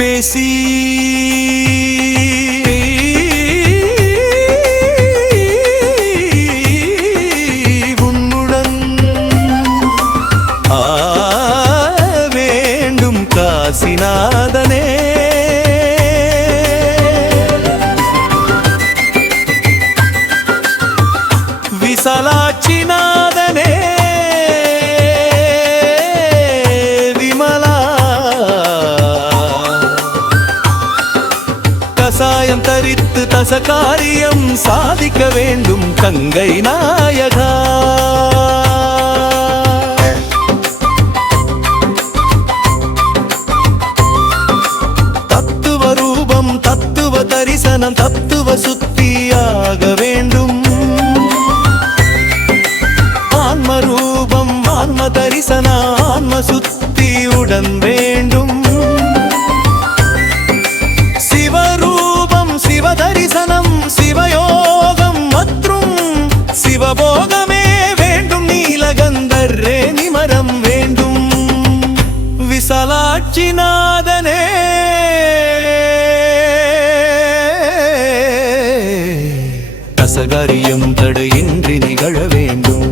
பேசி உன்னுடன் வேண்டும் காசிநாதனே. விசாலாட்சிநாதனே விமலா கசாயம் தரித்து தசகாரியம் சாதிக்க வேண்டும் கங்கை நாயகா. தத்துவ ரூபம் தத்துவ தரிசனம் தத்துவ சுத்தியாக வேண்டும். ஆன்ம ரூபம் ஆன்ம தரிசன ஆன்ம சுத்தியுடன் வேண்டும். சிவரூபம் சிவ தரிசனம் சிவயோகம் மற்றும் சிவபோகமே வேண்டும். நீலகந்தரே நிமரம் வேண்டும். விசாலாட்சிநாதனே கசகாரியம் தடையின்றி நிகழ வேண்டும்.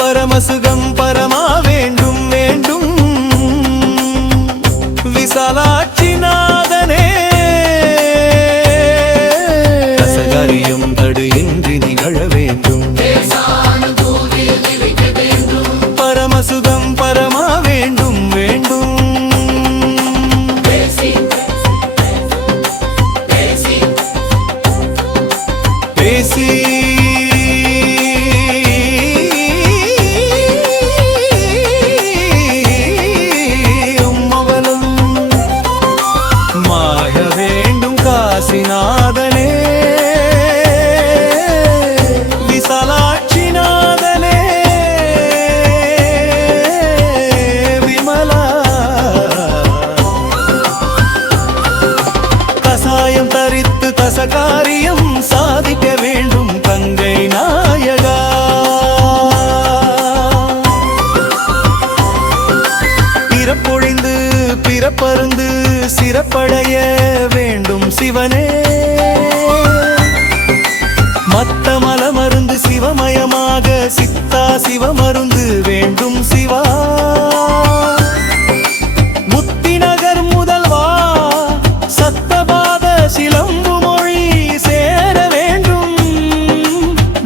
பரமசுகம் பரமா வேண்டும் வேண்டும். விசாலாட்சிநாதனே கசகாரியம் தடையின்றி நிகழ வேண்டும். பரமசுகம் பரமா வேண்டும் வேண்டும். பேசி மாய வேண்டும் காசிநாதனே. விசாலாட்சிநாதனே விமலா கசாயம் தரித்து தசகாரியம் சாதிக்க வேண்டும் கங்கை நாயகா. பிறப்பொழிந்து பிறப்பருந்து சிறப்படைய வேண்டும் சிவனே. மத்த மலமருந்து சிவமயமாக சித்தா சிவமருந்து வேண்டும் சிவா. முத்திநகர் முதல்வா சத்தபாத சிலம்பு மொழி சேர வேண்டும்.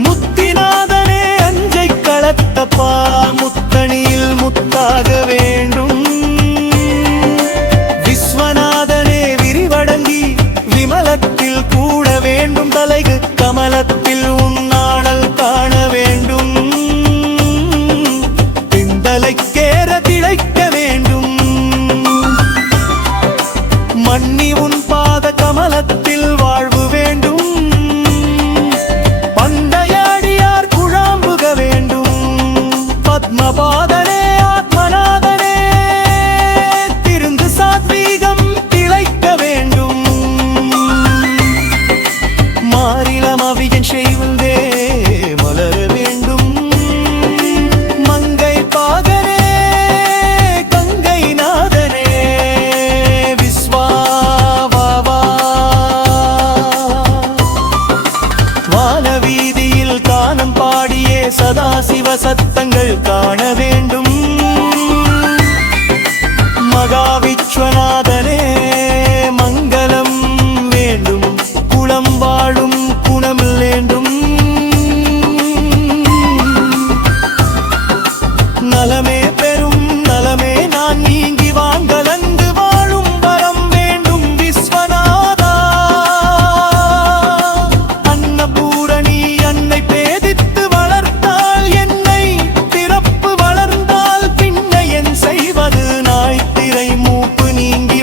முத்திநாதனே அஞ்சை களத்தப்பா முத்தணியில் முத்தாக வேண்டும். விஸ்வநாதனே விரிவடங்கி விமலத்தில் கூட வேண்டும். தலைகு கமலத்தில் உன்னாடல் காண வேண்டும். பிந்தலைக்கேற திளைக்க வேண்டும். மன்னி உன் பாத கமலத்தில் வாழ்வு வேண்டும். பண்டையடியார் குழாம்புக வேண்டும். பத்மபாதனே ஆத்மநாதனே திருந்து சாத்வீகம் திளைக்க வேண்டும். மாறிலம் அவியன் செய்வந்தே மலர வேண்டும். மங்கை பாகனே கங்கை நாதனே விஸ்வாவா. வானவீதியில் கானம் பாடியே சதாசிவ சத்தங்கள் காண வேண்டும். மகாவிஸ்வநாதனே மங்களம் வேண்டும். குலம் வாழும் குணம் வேண்டும். நலமே பெரும் நலமே நான் நீங்கி வாங்கலந்து வாழும் வரம் வேண்டும் விஸ்வநாதா. அன்னபூரணி அன்னை பேதித்து வளர்த்தால் என்னை பிறப்பு வளர்ந்தால் பின்ன என் செய்வது நாய் திரை மூப்பு நீங்கி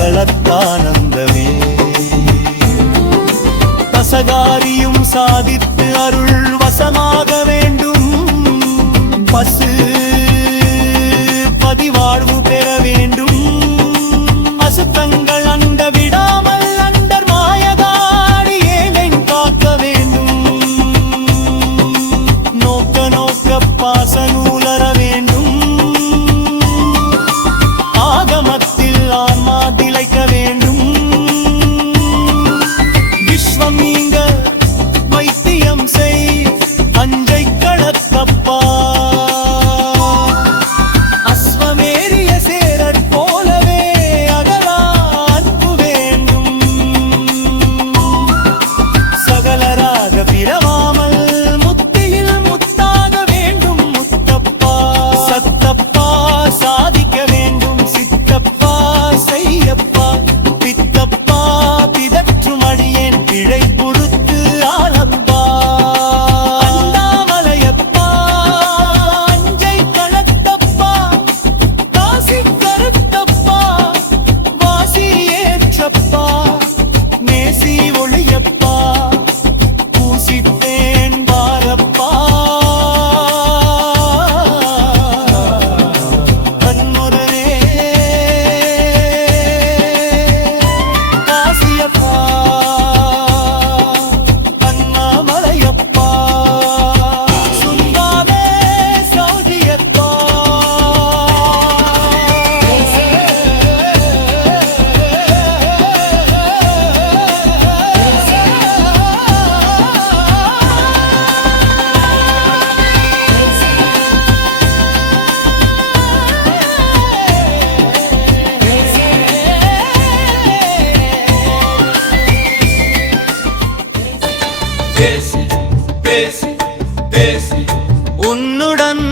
மங்களத்தானந்தமே. தசகாரியும் சாதித்து அருள் வசமாக வேண்டும். பசு பதிவாழ்வு பெற வேண்டும். அசுத்தங்கள் அண்ட விடாமல் அண்டர் மாயதாடி ஏழென் காக்க வேண்டும். நோக்க நோக்க பாசநூலர வேண்டும். ஆகமத்தில் ஆன்மா திளைக்க வேண்டும். விஸ்வம் நீங்க வைத்தியம் செய் அஞ்சை களத்தப்பா. அஸ்வமேறிய சேரற் போலவே அகலா அன்பு வேண்டும். சகலராக பிறவாமல் முத்தியில் முத்தாக வேண்டும். முத்தப்பா சத்தப்பா சாதிக்க வேண்டும். சித்தப்பா செய்யப்பா பித்தப்பா பிதற்றும் அடியேன் பிழை பொறுத்து ஆளப்பா. அண்ணாமலையப்பா அஞ்சை களத்தப்பா. காசி கருத்தப்பா வாசி ஏற்றப்பா. நேசி ஒளியப்பா பூசித்தேன் பாரப்பா. கண்முரனே காசியப்பா அண்ணாமலையப்பா. சுந்தாவே சௌதியப்பா. உன்னுடன்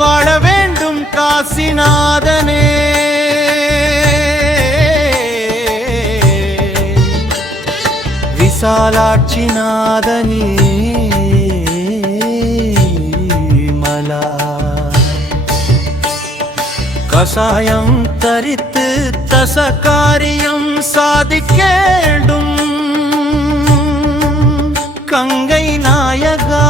வாழ வேண்டும் காசிநாதனே. விசாலாட்சிநாதனே மலா. கசாயம் தரித்து தசகாரியம் சாதிக்கேடும். கங்கை நாயகா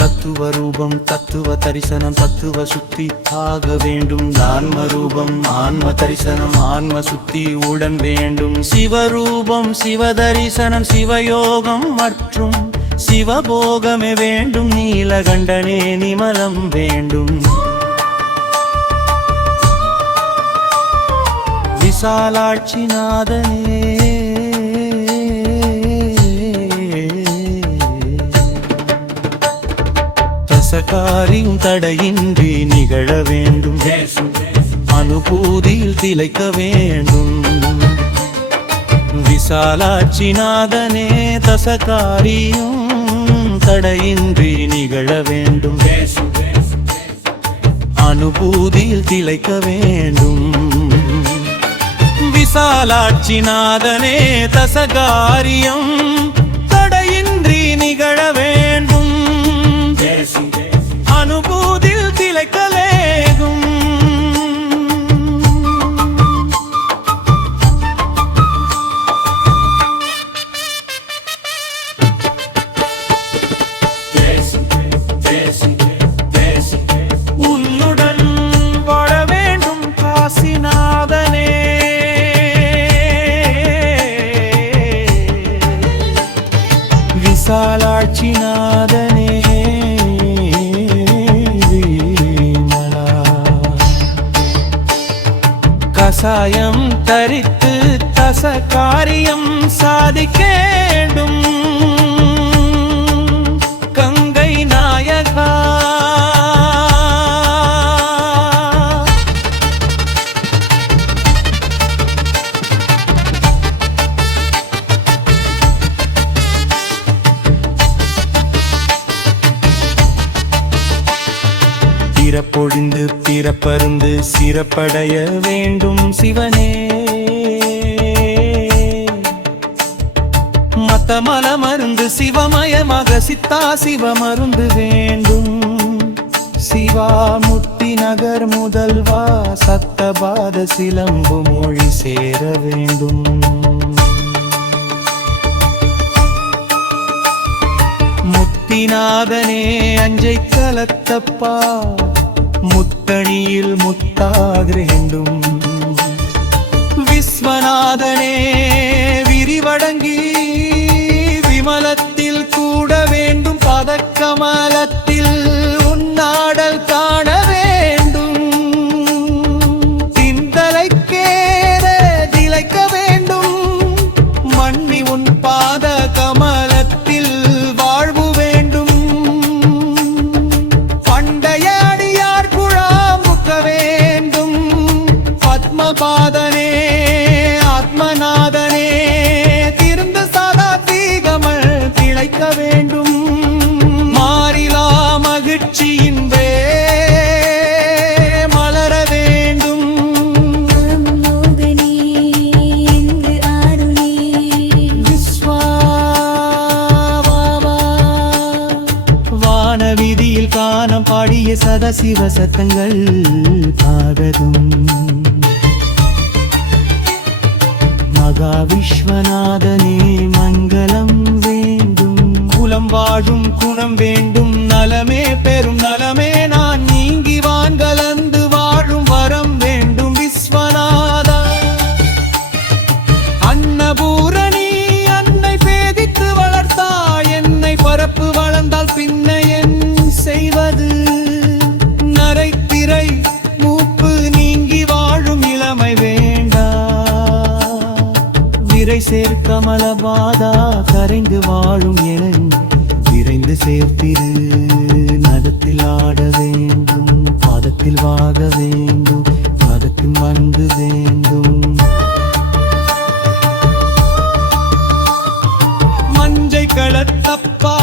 தத்துவ ரூபம் தத்துவ தரிசனம் தத்துவ சுத்தி ஆக வேண்டும். ஆன்ம ரூபம் ஆன்ம தரிசனம் ஆன்ம சுத்தி உடன் வேண்டும். சிவரூபம் சிவ தரிசனம் சிவயோகம் மற்றும் சிவபோகமே வேண்டும். நீலகண்டனே நிமலம் வேண்டும். விசாலாட்சிநாதனே தசகாரியும் தடையின்றி நிகழ வேண்டும். அனுபூதியில் திளைக்க வேண்டும். விசாலாட்சிநாதனே தசகாரியும் தடையின்றி நிகழ வேண்டும். அனுபூதியில் திளைக்க வேண்டும். விசாலாட்சிநாதனே தசகாரியம் தடையின்றி நிகழ வேண்டும். அனுபூதியில் திளைக்கலேகும். உன்னுடன் வாழ வேண்டும் காசிநாதனே. விசாலாட்சிநாதனே கசாயம் தரித்து தசகாரியம் சாதிக்கேடும். கங்கை நாயகா பிறப்பொழிந்து பிறப்பருந்து சிறப்படைய வேண்டும் சிவனே. சித்தமல மருந்து சிவமயமாக சித்தா சிவமருந்து வேண்டும். சிவா முத்தி நகர் முதல்வா சத்தபாத சிலம்பு மொழி சேர வேண்டும். முத்திநாதனே அஞ்சை கலத்தப்பா முத்தணியில் முத்தாக வேண்டும். விஸ்வநாதனே விரிவடங்கி விமலத்தில் கூட வேண்டும். பதக்கமலத்தில் உன்னாடல் காண வேண்டும். திந்தலைக்கேற திளைக்க வேண்டும். மன்னி உன் பாத கமலத்தில் வாழ்வு வேண்டும். பண்டைய அடியார் குழாமுக்க வேண்டும். பத்மபாதனே ஆத்மநாதனே திருந்த சதா தீகமல் திளைக்க வேண்டும். மாறிலா மகிழ்ச்சியின் மலர வேண்டும். வானவீதியில் காணம் பாடிய சதசிவ சத்தங்கள் பாகதும். மகா விஸ்வநாதனே மங்களம் வேண்டும். குலம் வாழும் குணம் வேண்டும். நலமே பெரும் நலமே நான் நீங்கி வான் கலந்து வாழும் வரம் வேண்டும். விஸ்வநாதா அன்னபூரணி அன்னை பேதித்து வளர்த்தாய். என்னை பரப்பு வளர்ந்தால் பின்ன என் செய்வது. நரைத்திரை மூப்பு நீங்கி வாழும் இளமை வேண்டா. விரை சேர்க்கமலபாதா கரைந்து வாழும் என விரைந்து சேர்த்திரு. நதத்தில் ஆட வேண்டும். பாதத்தில் வாக வேண்டும். பாதத்தில் வந்து வேண்டும். மஞ்சை களத்தப்பா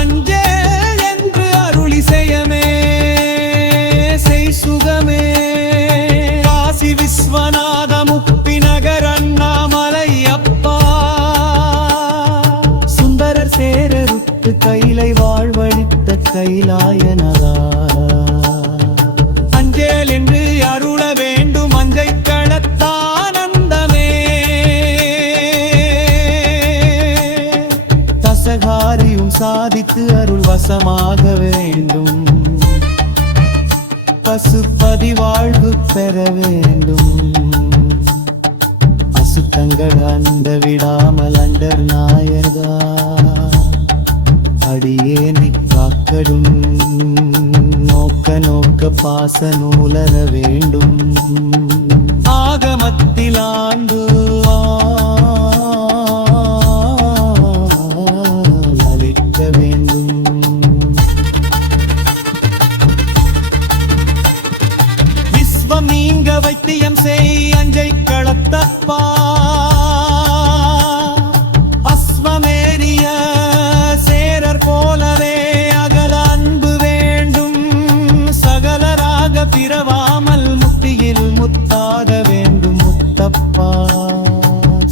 அஞ்சே என்று அருளி செய்யமே செய் சுகமே. காசி விஸ்வநாத முக்தி நகர் அண்ணாமலை அப்பா. சுந்தரர் சேரருத்து கைலை வாழ்வழித்த கைலாயனதா. அஞ்சேல் என்று அருள வேண்டும். அஞ்சை களத்தானந்தமே. தசகாரியும் சாதித்து அருள் வசமாக வேண்டும். பசுபதி வாழ்வு பெற வேண்டும். அசுத்தங்கள் அண்ட விடாமல் அண்டர் நாயகா. அடியேனை காக்கடும் நோக்க நோக்க பாச நூலர வேண்டும். ஆகமத்தில் ஆண்டு அளிக்க வேண்டும். விஸ்வம் நீங்க வைத்தியம் செய் அஞ்சை களத்தப்பா. அஸ்வமேரிய சேரர் போலவே அகல அன்பு வேண்டும். சகலராக பிறவாமல் முக்தியில் முத்தாக வேண்டும். முத்தப்பா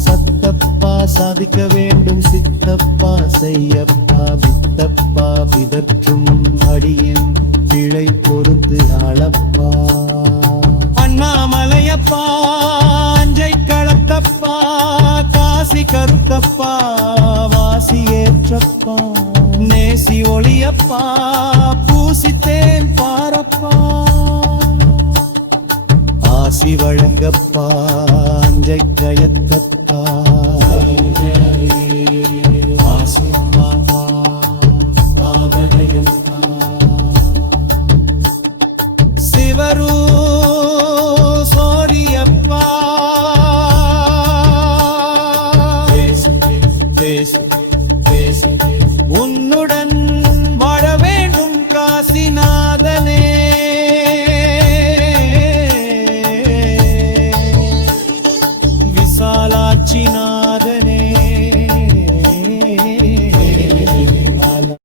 சத்தப்பா சாதிக்க வேண்டும். சித்தப்பா செய்யப்பா வித்தப்பா பிதற்றும் அடியன் பிழை பொறுத்து அளப்பா. அண்ணாமலையப்பா அஞ்சை களத்தப்பா. காசி கருத்தப்பா வாசி ஏற்றப்பா. நேசி ஒளியப்பா பூசித்தேன் பாரப்பா. ஆசி வழங்கப்பா அஞ்சை கயத்தப்பா. ஆசி மாமா ஆவடையப்பா. சிவரு சோரியப்பா.